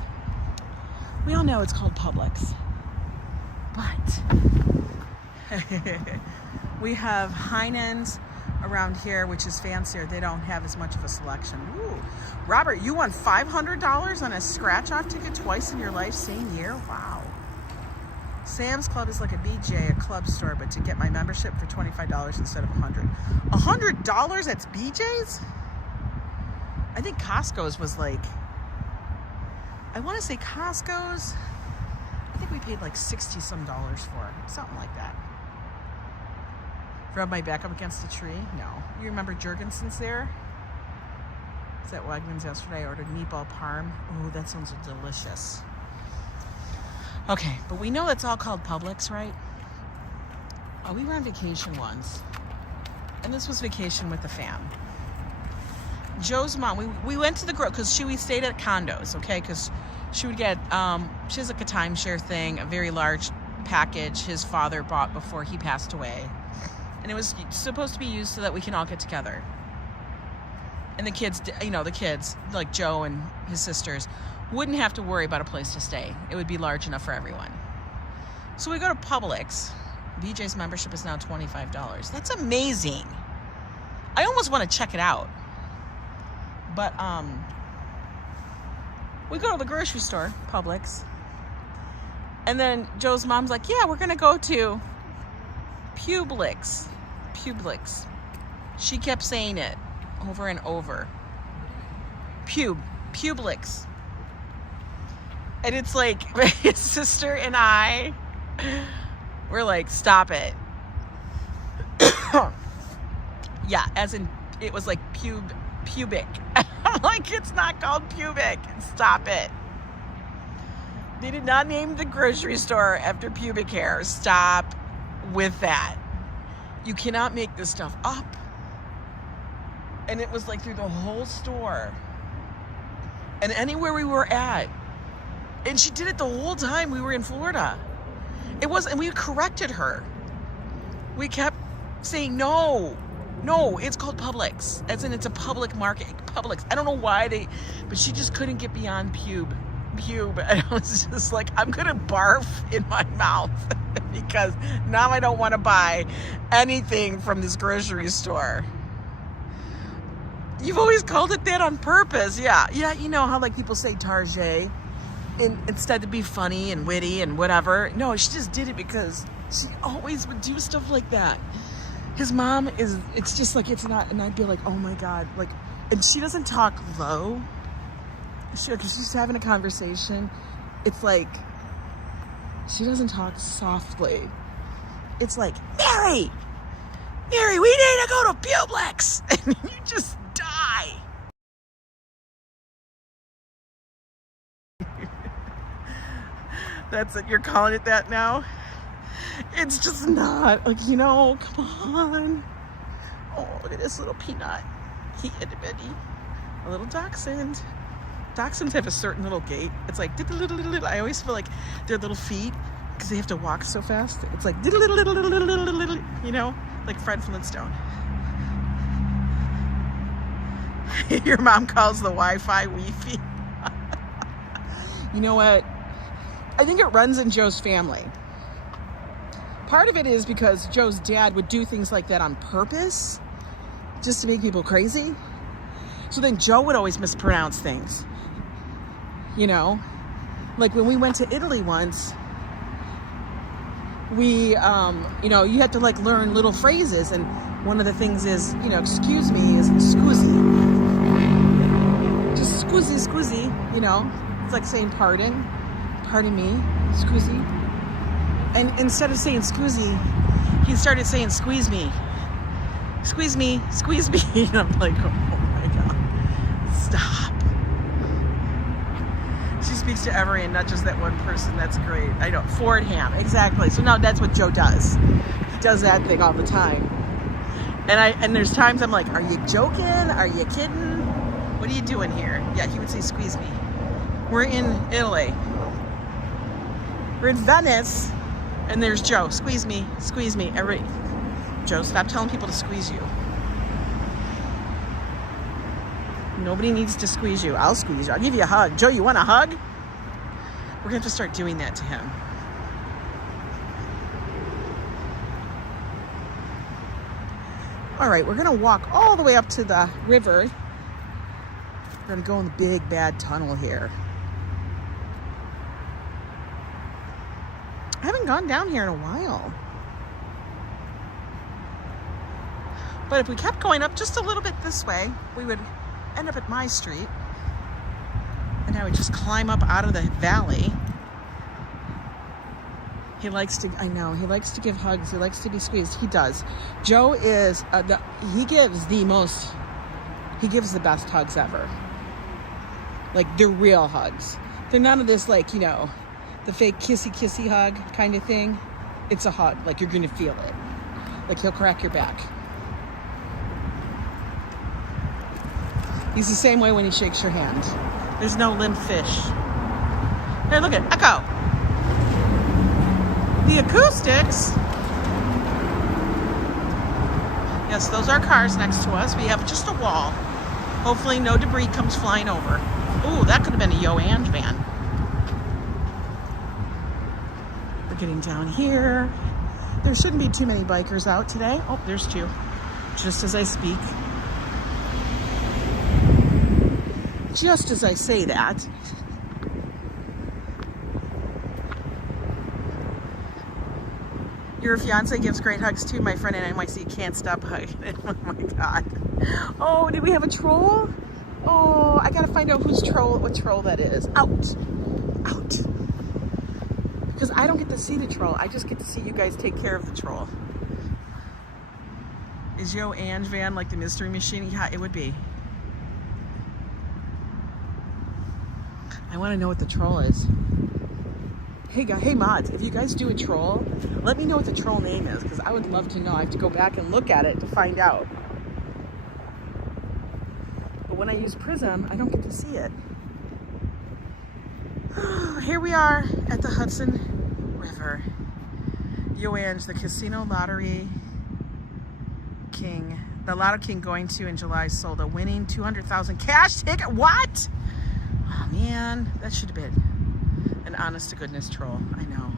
We all know it's called Publix. But we have Heinen's around here, which is fancier. They don't have as much of a selection. Ooh. Robert, you won $500 on a scratch-off ticket twice in your life, same year? Wow. Sam's Club is like a BJ, a club store, but to get my membership for $25 instead of $100. $100 that's BJ's? I think Costco's was like, I want to say Costco's, I think we paid like 60 some dollars for it, something like that. Rub my back up against a tree? No. You remember Jurgensen's there? Is that Wegmans yesterday? I ordered meatball parm. Oh, that sounds delicious. Okay, but we know that's all called Publix, right? Oh, we were on vacation once. And this was vacation with the fam. Joe's mom, we went to the grocery, because we stayed at condos, okay? Because she would get, she has like a timeshare thing, a very large package his father bought before he passed away. And it was supposed to be used so that we can all get together. And the kids, you know, the kids, like Joe and his sisters, wouldn't have to worry about a place to stay. It would be large enough for everyone. So we go to Publix. BJ's membership is now $25. That's amazing. I almost want to check it out. But we go to the grocery store, Publix. And then Joe's mom's like, yeah, we're going to go to Publix. Publix. She kept saying it over and over. Publix. And it's like, his sister and I, we're like, stop it. Yeah, as in, it was like pubic. I'm like, it's not called pubic. Stop it. They did not name the grocery store after pubic hair. Stop with that. You cannot make this stuff up. And it was like through the whole store. And anywhere we were at. And she did it the whole time we were in Florida. It was, and we corrected her. We kept saying, no, it's called Publix. As in, it's a public market. Publix. I don't know why but she just couldn't get beyond pube. And I was just like, I'm gonna barf in my mouth because now I don't want to buy anything from this grocery store. You've always called it that on purpose. Yeah, you know how like people say Target instead to be funny and witty and whatever. No, she just did it because she always would do stuff like that. His mom it's just like, it's not, and I'd be like, oh my God, like, and she doesn't talk low. Because she's having a conversation. It's like, she doesn't talk softly. It's like, Mary, we need to go to Publix. And you just die. That's it. You're calling it that now? It's just not. Like, you know, come on. Oh, look at this little peanut. He itty bitty. A little dachshund. Dachshunds have a certain little gait. It's like, I always feel like their little feet, because they have to walk so fast. It's like, you know, like Fred Flintstone. Your mom calls the Wi-Fi Wi-Fi. You know what? I think it runs in Joe's family. Part of it is because Joe's dad would do things like that on purpose, just to make people crazy. So then Joe would always mispronounce things. You know, like when we went to Italy once, we, you know, you have to like learn little phrases. And one of the things is, you know, excuse me is scusi. Just scusi, you know, it's like saying pardon me, scusi. And instead of saying scusi, he started saying squeeze me. And I'm like, oh my God, stop. She speaks to everyone, not just that one person. That's great. I know. Fordham. Exactly. So now that's what Joe does. He does that thing all the time. And there's times I'm like, are you joking? Are you kidding? What are you doing here? Yeah, he would say, squeeze me. We're in Italy. We're in Venice. And there's Joe. Squeeze me. Joe, stop telling people to squeeze you. Nobody needs to squeeze you. I'll squeeze you. I'll give you a hug. Joe, you want a hug? We're gonna have to start doing that to him. All right, we're gonna walk all the way up to the river. We're gonna go in the big bad tunnel here. I haven't gone down here in a while. But if we kept going up just a little bit this way, we would end up at my street. And I would just climb up out of the valley. He likes to, I know, he likes to give hugs. He likes to be squeezed. He does. Joe is, he gives the best hugs ever. Like, they're real hugs. They're none of this, like, you know, the fake kissy hug kind of thing. It's a hug. Like, you're going to feel it. Like, he'll crack your back. He's the same way when he shakes your hand. There's no limp fish. Hey, look at Echo. The acoustics. Yes, those are cars next to us. We have just a wall. Hopefully no debris comes flying over. Ooh, that could have been a YoAngNYC van. We're getting down here. There shouldn't be too many bikers out today. Oh, there's two. Just as I speak. Just as I say that. Your fiance gives great hugs too. My friend in NYC can't stop hugging. Oh my God. Oh, did we have a troll? Oh, I gotta find out what troll that is. Out. Because I don't get to see the troll. I just get to see you guys take care of the troll. Is YoAngNYC van like the mystery machine? Yeah, it would be. I want to know what the troll is. Hey mods, if you guys do a troll, let me know what the troll name is, because I would love to know. I have to go back and look at it to find out. But when I use Prism, I don't get to see it. Here we are at the Hudson River. YoAngNYC, the casino lottery king. The Lotto King going to in July sold a winning 200,000 cash ticket. What? Oh man, that should have been an honest to goodness troll. I know.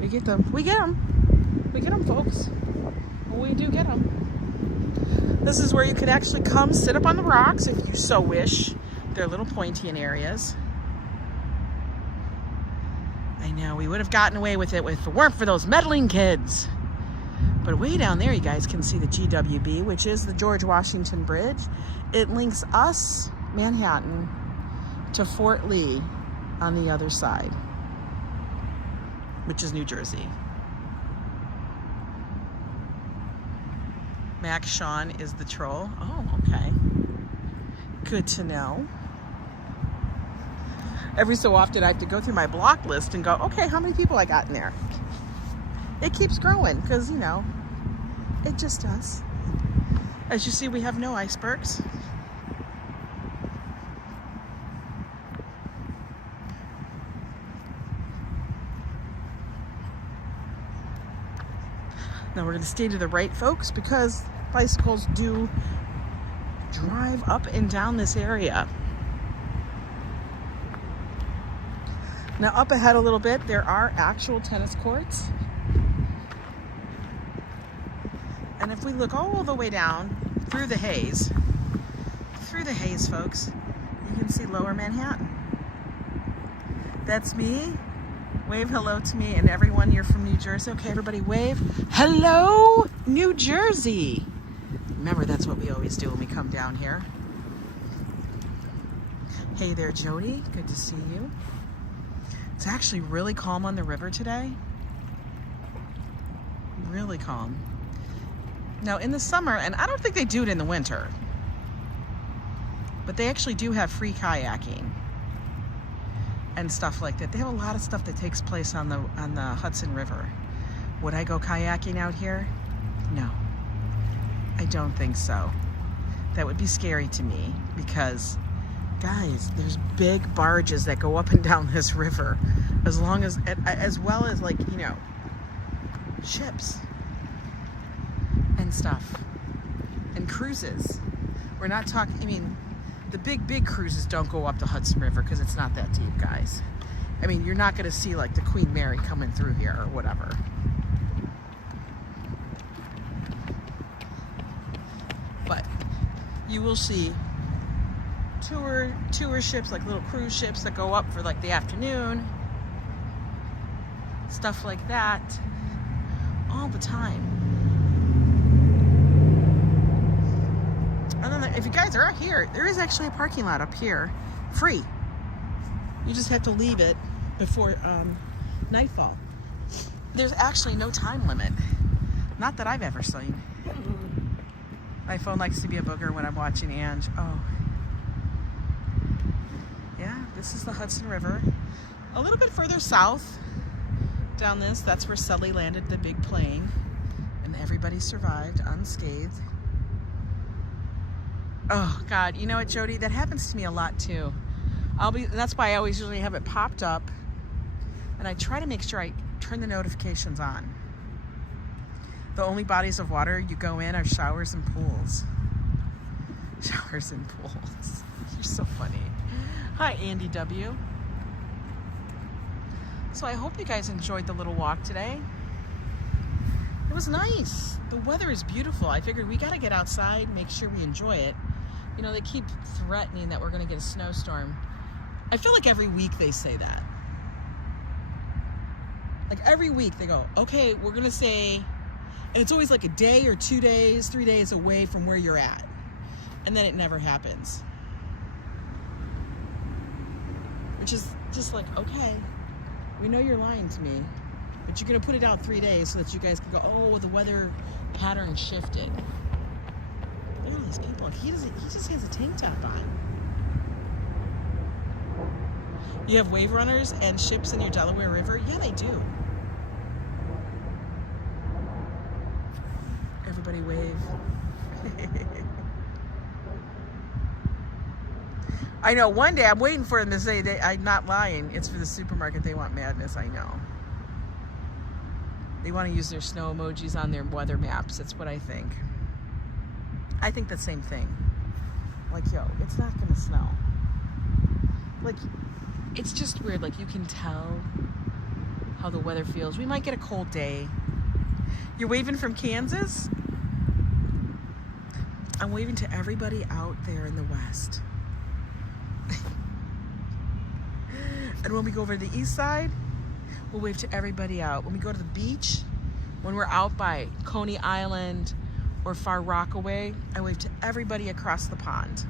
We get them. We get them, folks. We do get them. This is where you can actually come sit up on the rocks if you so wish. They're a little pointy in areas. I know, we would have gotten away with it if it weren't for those meddling kids. But way down there, you guys can see the GWB, which is the George Washington Bridge. It links us, Manhattan, to Fort Lee on the other side, which is New Jersey. Mac Sean is the troll. Oh, okay. Good to know. Every so often I have to go through my block list and go, okay, how many people I got in there? It keeps growing because, you know, it just does. As you see, we have no icebergs. Now we're going to stay to the right, folks, because bicycles do drive up and down this area. Now up ahead a little bit, there are actual tennis courts. And if we look all the way down through the haze, folks, you can see Lower Manhattan. That's me. Wave hello to me and everyone. You're from New Jersey. Okay, everybody wave. Hello, New Jersey. Remember, that's what we always do when we come down here. Hey there, Jody. Good to see you. It's actually really calm on the river today. Really calm. Now, in the summer, and I don't think they do it in the winter, but they actually do have free kayaking and stuff like that. They have a lot of stuff that takes place on the Hudson River. Would I go kayaking out here? No, I don't think so. That would be scary to me because, guys, there's big barges that go up and down this river, as well as, like, you know, ships and stuff and cruises. We're not talking, I mean, The big cruises don't go up the Hudson River because it's not that deep, guys. I mean, you're not going to see like the Queen Mary coming through here or whatever. But you will see tour ships, like little cruise ships that go up for like the afternoon. Stuff like that all the time. And then if you guys are out here, there is actually a parking lot up here, free. You just have to leave it before nightfall. There's actually no time limit. Not that I've ever seen. My phone likes to be a booger when I'm watching Ange. Oh. Yeah, this is the Hudson River. A little bit further south, down this, that's where Sully landed the big plane. And everybody survived unscathed. Oh, God. You know what, Jody? That happens to me a lot, too. That's why I always usually have it popped up. And I try to make sure I turn the notifications on. The only bodies of water you go in are showers and pools. Showers and pools. You're so funny. Hi, Andy W. So I hope you guys enjoyed the little walk today. It was nice. The weather is beautiful. I figured we got to get outside, make sure we enjoy it. You know, they keep threatening that we're going to get a snowstorm. I feel like every week they say that. Like every week they go, okay, we're going to say, and it's always like a day or 2 days, 3 days away from where you're at. And then it never happens. Which is just like, okay, we know you're lying to me, but you're going to put it out 3 days so that you guys can go, oh, well, the weather pattern shifted. Look at all these people. He just has a tank top on. You have wave runners and ships in your Delaware River? Yeah, they do. Everybody wave. I know, one day I'm waiting for them to say, I'm not lying, it's for the supermarket, they want madness, I know. They want to use their snow emojis on their weather maps, that's what I think. I think the same thing. Like, yo, it's not gonna snow. Like, it's just weird, like you can tell how the weather feels. We might get a cold day. You're waving from Kansas? I'm waving to everybody out there in the West. And when we go over to the east side, we'll wave to everybody out. When we go to the beach, when we're out by Coney Island or Far Rockaway, I wave to everybody across the pond.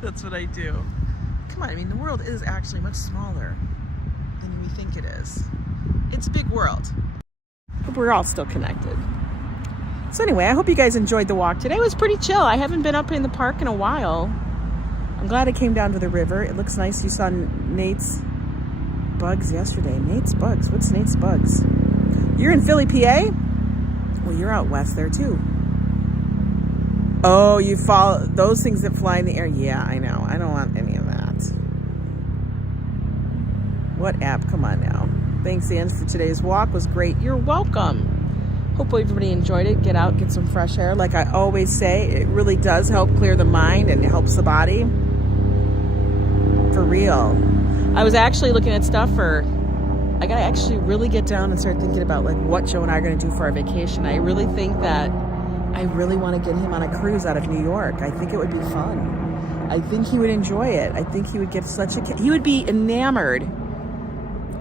That's what I do. Come on, I mean, the world is actually much smaller than we think it is. It's a big world. But we're all still connected. So anyway, I hope you guys enjoyed the walk today. It was pretty chill. I haven't been up in the park in a while. I'm glad I came down to the river. It looks nice. You saw Nate's bugs yesterday. Nate's bugs. What's Nate's bugs? You're in Philly, PA? Well, you're out west there too. Oh, you follow those things that fly in the air? Yeah, I know. I don't want any of that. What app? Come on now. Thanks, Ange, for today's walk. It was great. You're welcome. Hopefully everybody enjoyed it. Get out, get some fresh air. Like I always say, it really does help clear the mind and it helps the body. For real. I was actually looking at stuff I gotta actually really get down and start thinking about like what Joe and I are gonna do for our vacation. I really think that I really want to get him on a cruise out of New York. I think it would be fun. I think he would enjoy it. I think he would get he would be enamored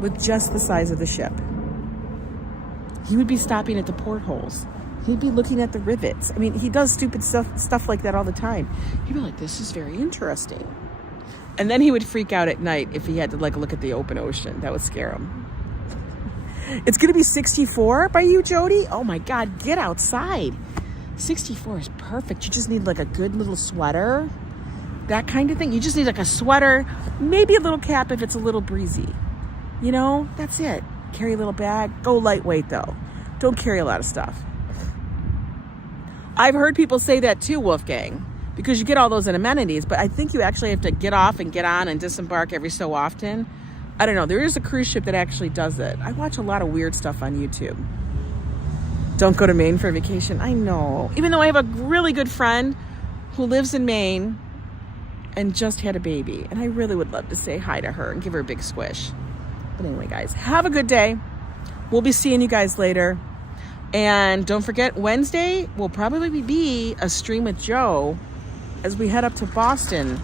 with just the size of the ship. He would be stopping at the portholes. He'd be looking at the rivets. I mean, he does stupid stuff like that all the time. He'd be like, this is very interesting. And then he would freak out at night if he had to like look at the open ocean. That would scare him. It's going to be 64 by you, Jody? Oh my God, get outside. 64 is perfect. You just need like a good little sweater. That kind of thing. You just need like a sweater, maybe a little cap if it's a little breezy. You know, that's it. Carry a little bag. Go lightweight though. Don't carry a lot of stuff. I've heard people say that too, Wolfgang, because you get all those amenities, but I think you actually have to get off and get on and disembark every so often. I don't know. There is a cruise ship that actually does it. I watch a lot of weird stuff on YouTube. Don't go to Maine for a vacation. I know. Even though I have a really good friend who lives in Maine and just had a baby. And I really would love to say hi to her and give her a big squish. But anyway, guys, have a good day. We'll be seeing you guys later. And don't forget, Wednesday will probably be a stream with Joe as we head up to Boston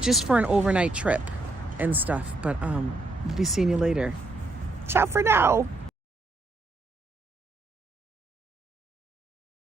just for an overnight trip and stuff. But we'll be seeing you later. Ciao for now.